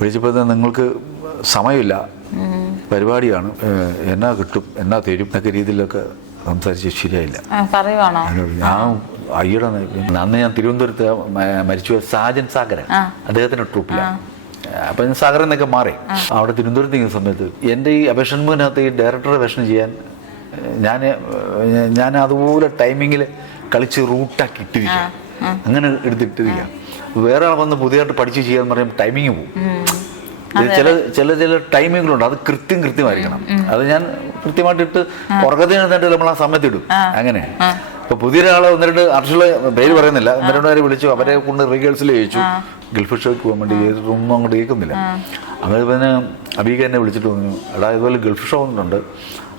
വിളിച്ചപ്പോൾ നിങ്ങൾക്ക് സമയമില്ല, പരിപാടിയാണ്, എന്നാ കിട്ടും, എന്നാ തരും എന്നൊക്കെ രീതിയിലൊക്കെ സംസാരിച്ച് ശരിയായില്ല. ഞാൻ അയ്യടെ അന്ന് ഞാൻ തിരുവനന്തപുരത്ത് മരിച്ചു സാജൻ സാഗരൻ, അദ്ദേഹത്തിൻ്റെ ട്രൂപ്പിലാണ്. അപ്പം ഞാൻ സാഗരൻ എന്നൊക്കെ മാറി അവിടെ തിരുവനന്തപുരത്ത് നിൽക്കുന്ന സമയത്ത് എൻ്റെ ഈ അഭിഷൺമുഖിനകത്ത് ഈ ഡയറക്ടറെ വേഷം ചെയ്യാൻ ഞാൻ അതുപോലെ ടൈമിങ്ങിൽ കളിച്ച് റൂട്ടാക്കി ഇട്ടിരിക്കുക, അങ്ങനെ എടുത്തിട്ടിരിക്കുക. വേറെ ആൾ വന്ന് പുതിയതായിട്ട് പഠിച്ച് ചെയ്യാന്ന് പറയുമ്പോൾ ടൈമിങ് പോകും. ചില ടൈമിങ്ങുകളുണ്ട്, അത് കൃത്യമായിരിക്കണം. അത് ഞാൻ കൃത്യമായിട്ടിട്ട് ഉറക്കത്തിനെന്നിട്ട് നമ്മൾ ആ സമയത്ത് ഇടും. അങ്ങനെ ഇപ്പൊ പുതിയൊരാളെ ഒന്നിട്ട് അർഷുള്ള പേര് പറയുന്നില്ല, ഒന്നിരണ്ട് പേര് വിളിച്ചു, അവരെ കൊണ്ട് റിഹേഴ്സൽ ചെയ്യിച്ചു. ഗൾഫ് ഷോയ്ക്ക് പോകാൻ വേണ്ടി ഒന്നും അങ്ങോട്ട് കേൾക്കുന്നില്ല. അങ്ങനെ പിന്നെ അബീക എന്നെ വിളിച്ചിട്ട് പറഞ്ഞു, എടാ ഇതുപോലെ ഗൾഫ് ഷോ ഒന്നുണ്ട്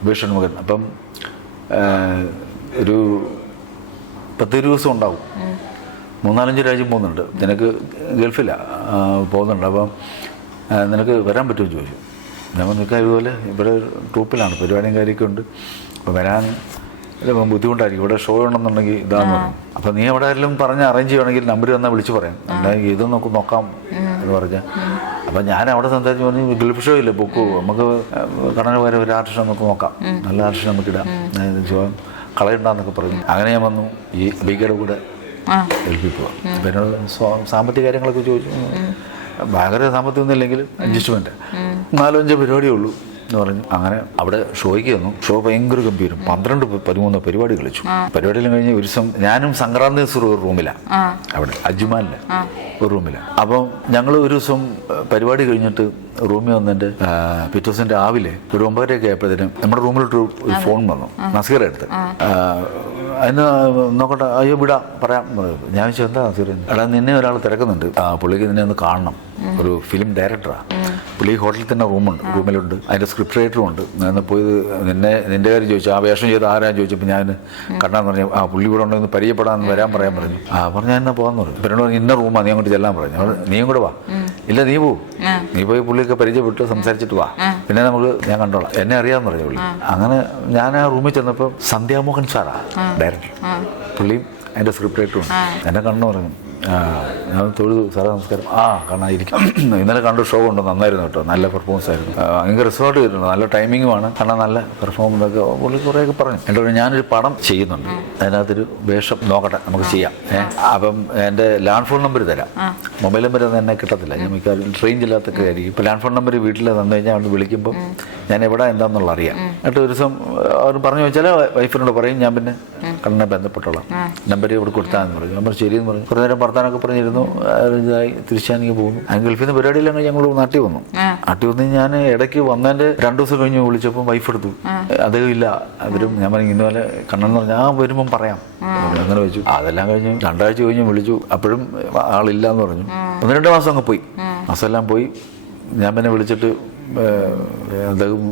അഭിഷൺമുഖൻ, അപ്പം ഒരു 10 ദിവസം ഉണ്ടാവും, 3-4 രാജ്യം പോകുന്നുണ്ട്, നിനക്ക് ഗൾഫിലാണ് പോകുന്നുണ്ട്, അപ്പം നിനക്ക് വരാൻ പറ്റുമെന്ന് ചോദിച്ചു. ഞാൻ നിൽക്കാൻ ഇതുപോലെ ഇവിടെ ട്രൂപ്പിലാണ്, പരിപാടിയും കാര്യമൊക്കെ ഉണ്ട്, അപ്പോൾ വരാൻ ബുദ്ധിമുട്ടായിരിക്കും, ഇവിടെ ഷോ ഉണ്ടെന്നുണ്ടെങ്കിൽ ഇതാന്ന് പറഞ്ഞു. അപ്പോൾ നീ എവിടെ ആരെങ്കിലും പറഞ്ഞ് അറേഞ്ച് ചെയ്യുകയാണെങ്കിൽ നമ്പർ വന്നാൽ വിളിച്ച് പറയാം, അല്ലെങ്കിൽ ഇത് നോക്കാം എന്ന് പറഞ്ഞാൽ. അപ്പം ഞാൻ അവിടെ സംസാരിച്ച് പറഞ്ഞു, ഗൾഫ് ഷോ ഇല്ല, ബുക്ക് നമുക്ക് കടന് വരെ ഒരു ആർട്ടിസ്റ്റ് നമുക്ക് നോക്കാം, നല്ല ആർട്ടിസ്റ്റ് നമുക്ക് ഇടാം, കളയുണ്ടാന്നൊക്കെ പറഞ്ഞു. അങ്ങനെ ഞാൻ വന്നു ഈ ബീക്കയുടെ കൂടെ ഗൾഫിൽ പോവാം. അപ്പം എന്നോട് സാമ്പത്തിക കാര്യങ്ങളൊക്കെ ചോദിച്ചു. ഭയങ്കര സാമ്പത്തികമൊന്നും ഇല്ലെങ്കിൽ അഡ്ജസ്റ്റ്മെൻറ്റ്, 4-5 പരിപാടിയേ ഉള്ളൂ എന്ന് പറഞ്ഞു. അങ്ങനെ അവിടെ ഷോയ്ക്ക് വന്നു. ഷോ ഭയങ്കര ഗംഭീരം, 12-13 പരിപാടി കളിച്ചു. പരിപാടിയെല്ലാം കഴിഞ്ഞ് ഒരു ദിവസം ഞാനും സംക്രാന്തി ഒരു റൂമിലാണ്, അവിടെ അജ്മാലില് ഒരു റൂമിലാണ്. അപ്പം ഞങ്ങൾ ഒരു ദിവസം പരിപാടി കഴിഞ്ഞിട്ട് റൂമിൽ വന്നിട്ട് പിറ്റേ ദിവസം രാവിലെ ഒരു 9:30 ആയപ്പോഴത്തേനും നമ്മുടെ റൂമിലോട്ട് ഒരു ഫോൺ വന്നു, നസീറെ അടുത്ത്. അതിന് നോക്കട്ടെ, അയ്യോ വിടാ പറയാം. ഞാൻ ചോദിച്ചു എന്താ നസീറെ? എടാ നിന്നെ ഒരാൾ തിരക്കുന്നുണ്ട്, പുള്ളിക്ക് നിന്നെ ഒന്ന് കാണണം, ഒരു ഫിലിം ഡയറക്ടറാണ് പുള്ളി. ഹോട്ടലിൽ തന്നെ റൂമിലുണ്ട്, അതിൻ്റെ സ്ക്രിപ്റ്റ് റൈറ്ററും ഉണ്ട്. ഞാൻ പോയി നിന്റെ കാര്യം ചോദിച്ചു, ആ വേഷം ചെയ്ത് ആരാന്ന് ചോദിച്ചപ്പോൾ ഞാൻ കണ്ടാന്ന് പറഞ്ഞു. ആ പുള്ളി ഇവിടെ ഉണ്ടെന്ന് പരിചയപ്പെടാമെന്ന് പറയാൻ പറഞ്ഞു. പറഞ്ഞാൽ എന്നാ പോകാമെന്ന് പറഞ്ഞു. പിന്നെ പറഞ്ഞു ഇന്ന റൂമാണ്, നീ അങ്ങോട്ട് ചെല്ലാൻ പറഞ്ഞു. നീയും കൂടെ വാ. ഇല്ല നീ പോവും, നീ പോയി പുള്ളിയൊക്കെ പരിചയപ്പെട്ട് സംസാരിച്ചിട്ട് വാ, പിന്നെ ഞാൻ കണ്ടോളാം, എന്നെ അറിയാമെന്ന് പറഞ്ഞു പുള്ളി. അങ്ങനെ ഞാൻ ആ റൂമിൽ ചെന്നപ്പോൾ സന്ധ്യാമോഹൻ സാറാ ഡയറക്ടർ, പുള്ളിയും അതിൻ്റെ സ്ക്രിപ്റ്റ് റൈറ്ററും ഉണ്ട്. എന്നെ കണ്ണു പറഞ്ഞു. ഞാൻ തൊഴുതു, സാറേ നമസ്കാരം. കാണാതിരിക്കും, ഇന്നലെ കണ്ടു, ഷോ ഉണ്ട്, നന്നായിരുന്നു കേട്ടോ, നല്ല പെർഫോമൻസ് ആയിരുന്നു, ഭയങ്കര റിസോർട്ട് ചെയ്തിട്ടുണ്ട്, നല്ല ടൈമിങ്ങുമാണ്, കാരണം നല്ല പെർഫോമൻസ് ഒക്കെ പുള്ളി കുറേയൊക്കെ പറഞ്ഞു. എന്നിട്ട് ഞാനൊരു പടം ചെയ്യുന്നുണ്ട്, അതിനകത്തൊരു വേഷം നോക്കട്ടെ നമുക്ക് ചെയ്യാം. അപ്പം എൻ്റെ ലാൻഡ് ഫോൺ നമ്പർ തരാം, മൊബൈൽ നമ്പർ തന്നെ കിട്ടത്തില്ല, ഞാൻ മിക്കവാറും റേഞ്ച് ഇല്ലാത്തൊക്കെ ആയിരിക്കും. ഇപ്പോൾ ലാൻഡ് ഫോൺ നമ്പർ വീട്ടിൽ തന്നു കഴിഞ്ഞാൽ അവിടെ വിളിക്കുമ്പം ഞാൻ എവിടെ എന്താണെന്നുള്ള അറിയാം. എന്നിട്ട് ഒരു ദിവസം അവർ പറഞ്ഞു വെച്ചാൽ വൈഫിനോട് പറയും, ഞാൻ പിന്നെ കണ്ണനെ ബന്ധപ്പെട്ടോളാം, നമ്പർ ഇവിടെ കൊടുത്താന്ന് പറഞ്ഞു. നമ്പർ ശരിയെന്ന് പറഞ്ഞു. കുറേ നേരം വർത്താനൊക്കെ പറഞ്ഞിരുന്നു. ഇതായി തിരിച്ചാണെങ്കിൽ പോകുന്നു. അങ്ങനെ ഗൾഫിൽ നിന്ന് പരിപാടിയില്ലെങ്കിൽ ഞങ്ങൾ നാട്ടിൽ വന്നു. നാട്ടിൽ വന്ന് ഞാൻ ഇടയ്ക്ക് വന്നതിൻ്റെ 2 ദിവസം കഴിഞ്ഞ് വിളിച്ചപ്പോൾ വൈഫ് എടുത്തു, അദ്ദേഹം ഇല്ല. അവരും ഞാൻ പറഞ്ഞു ഇന്നുപോലെ കണ്ണെന്ന് പറഞ്ഞാൽ വരുമ്പം പറയാം, അങ്ങനെ വെച്ചു. അതെല്ലാം കഴിഞ്ഞ് 2 ആഴ്ച കഴിഞ്ഞ് വിളിച്ചു, അപ്പോഴും ആളില്ല എന്ന് പറഞ്ഞു. 1-2 മാസം അങ്ങ് പോയി. മാസമെല്ലാം പോയി. ഞാൻ പിന്നെ വിളിച്ചിട്ട് അദ്ദേഹം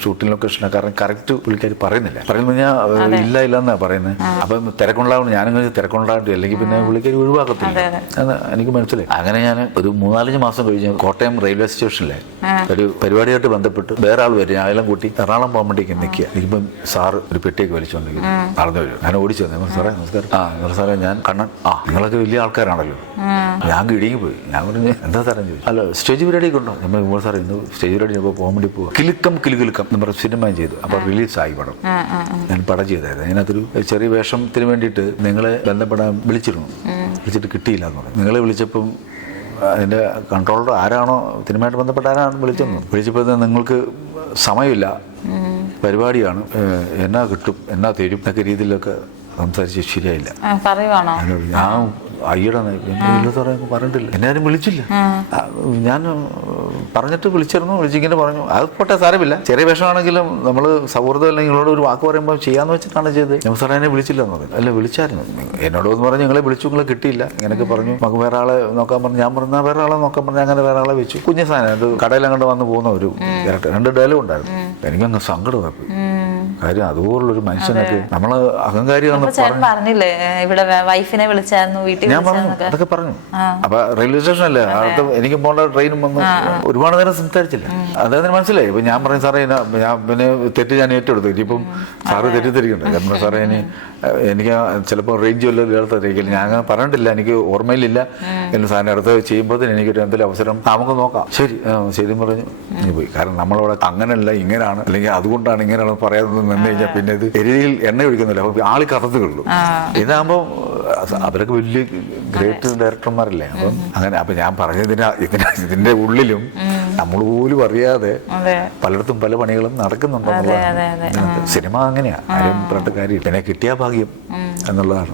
ഷൂട്ടിംഗ് ലൊക്കേഷനാണ്, കാരണം കറക്റ്റ് പുള്ളിക്കാർ പറയുന്നില്ല. ഞാൻ ഇല്ല എന്നാണ് പറയുന്നത്. അപ്പം തിരക്കുണ്ടാവണം, ഞാനും തിരക്കുണ്ടാകട്ടെ, അല്ലെങ്കിൽ പിന്നെ പുള്ളിക്കാർ ഒഴിവാക്കത്തില്ല എന്ന് എനിക്ക് മനസ്സിലായി. അങ്ങനെ ഞാൻ ഒരു 3-4 മാസം കഴിഞ്ഞ് കോട്ടയം റെയിൽവേ സ്റ്റേഷനിലെ ഒരു പരിപാടിയായിട്ട് ബന്ധപ്പെട്ട് വേറെ ആൾ വരും, അതെല്ലാം കൂട്ടി എറണാകുളം പോകാൻ വേണ്ടിക്ക് നിൽക്കുമ്പം സാറ് ഒരു പെട്ടിയൊക്കെ വലിച്ചുകൊണ്ടെങ്കിൽ നടന്നു വരും. ഞാൻ ഓടിച്ചു വന്നു. സാറേ നമസ്കാരം. സാറേ ഞാൻ കണ്ണൻ. നിങ്ങളൊക്കെ വലിയ ആൾക്കാരാണല്ലോ. ഞാൻ ഇടുങ്ങി പോയി. ഞാൻ പറഞ്ഞു എന്താ സാറേ ചോദിച്ചു. അല്ല സ്റ്റേജ് പരിപാടിയൊക്കെ ഉണ്ടോ? നമ്മൾ സാറേ ഇന്ന് സ്റ്റേജ് പരിപാടി പോകാൻ വേണ്ടി പോവുക. കിലുക്കം എന്ന് പറഞ്ഞ സിനിമ ചെയ്തു. അപ്പോൾ റിലീസായി പടം. ഞാൻ പടം ചെയ്തായിരുന്നു. അതിനകത്തൊരു ചെറിയ വേഷത്തിന് വേണ്ടിയിട്ട് നിങ്ങളെ ബന്ധപ്പെടാൻ വിളിച്ചിട്ട് കിട്ടിയില്ല എന്ന് പറഞ്ഞു. നിങ്ങളെ വിളിച്ചപ്പം അതിൻ്റെ കൺട്രോളർ ആരാണോ സിനിമയായിട്ട് ബന്ധപ്പെട്ട ആരാണ് വിളിച്ചപ്പോൾ നിങ്ങൾക്ക് സമയമില്ല, പരിപാടിയാണ്, എന്നാ കിട്ടും, എന്നാ തരും എന്നൊക്കെ രീതിയിലൊക്കെ സംസാരിച്ച് ശരിയായില്ല. ഞാൻ അയ്യടാ പറഞ്ഞിട്ടില്ല, എന്നാരും വിളിച്ചില്ല. ഞാൻ പറഞ്ഞിട്ട് വിളിച്ചിങ്ങനെ പറഞ്ഞു. അത് പോട്ടെ, സാരമില്ല, ചെറിയ വേഷമാണെങ്കിലും നമ്മൾ സൗഹൃദം അല്ലെങ്കിൽ നിങ്ങളോട് ഒരു വാക്ക് പറയുമ്പോൾ ചെയ്യാന്ന് വെച്ചിട്ടാണ് ചെയ്തത്. ഞാൻ സാറേ എന്നെ വിളിച്ചില്ല എന്ന് പറഞ്ഞു. അല്ല വിളിച്ചായിരുന്നു, എന്നോടൊന്ന് പറഞ്ഞു നിങ്ങളെ വിളിച്ചു, നിങ്ങളെ കിട്ടിയില്ല, ഇങ്ങനെയൊക്കെ പറഞ്ഞു. നമുക്ക് വേറെ ആളെ നോക്കാൻ പറഞ്ഞു. ഞാൻ പറഞ്ഞാൽ വേറെ ആളെ നോക്കാൻ പറഞ്ഞു. അങ്ങനെ വേറെ ആളെ വെച്ചു. കുഞ്ഞു സാധനം, അത് കടയിൽ അങ്ങോട്ട് വന്ന് പോകുന്ന ഒരു ക്യാരക്ടർ. 2 ഡയലോഗ് ഉണ്ടായിരുന്നു. എനിക്കങ്ങ് സങ്കടമായി. കാര്യം അതുപോലുള്ളൊരു മനുഷ്യനൊക്കെ നമ്മള് അഹങ്കാരിയാണെന്ന് ചേട്ടൻ പറഞ്ഞില്ലേ ഇവിടെ വൈഫിനെ വിളിച്ചായിരുന്നു വീട്ടിൽ ഞാൻ പറഞ്ഞു, അതൊക്കെ പറഞ്ഞു. അപ്പൊ റെയിൽവേ സ്റ്റേഷനല്ലേ അടുത്ത് എനിക്ക് പോകേണ്ട ട്രെയിനും വന്ന് ഒരുപാട് നേരം സംസാരിച്ചില്ല. അദ്ദേഹത്തിന് മനസ്സിലായി. ഇപ്പൊ ഞാൻ പറഞ്ഞു സാറേ ഞാൻ പിന്നെ തെറ്റ് ഞാൻ ഏറ്റെടുത്തു. ഇനിയിപ്പം സാറ് തെറ്റിദ്ധരിക്കണ്ട. കാരണം സാറേ എനിക്ക് ചിലപ്പോൾ റേഞ്ച് വല്ല ഇല്ലാത്തതായിരിക്കില്ല. ഞാൻ അങ്ങനെ പറഞ്ഞിട്ടില്ല, എനിക്ക് ഓർമ്മയിലില്ല എന്ന് സാറിന് അടുത്ത് ചെയ്യുമ്പോൾ എനിക്കൊരു എന്തെങ്കിലും അവസരം നമുക്ക് നോക്കാം. ശരി ശരി പറഞ്ഞു ഇനി പോയി. കാരണം നമ്മളവിടെ അങ്ങനെയല്ല ഇങ്ങനെയാണ് അല്ലെങ്കിൽ അതുകൊണ്ടാണ് ഇങ്ങനെയാണ് പറയാതെ നിന്ന് കഴിഞ്ഞാൽ പിന്നെ ഇത് എരിയിൽ എണ്ണ ഒഴിക്കുന്നില്ല, അപ്പൊ ആളി കറത്തുകളുള്ളൂ. ഇതാകുമ്പോൾ അവരൊക്കെ വലിയ ഗ്രേറ്റ് ഡയറക്ടർമാരല്ലേ. അപ്പം അങ്ങനെ അപ്പൊ ഞാൻ ഇതിന്റെ ഉള്ളിലും നമ്മൾ പോലും അറിയാതെ പലയിടത്തും പല പണികളും നടക്കുന്നുണ്ടെന്നുള്ളതാണ്. സിനിമ അങ്ങനെയാ, ആരും പറഞ്ഞിട്ട് കാര്യം. പിന്നെ കിട്ടിയ ഭാഗ്യം എന്നുള്ളതാണ്.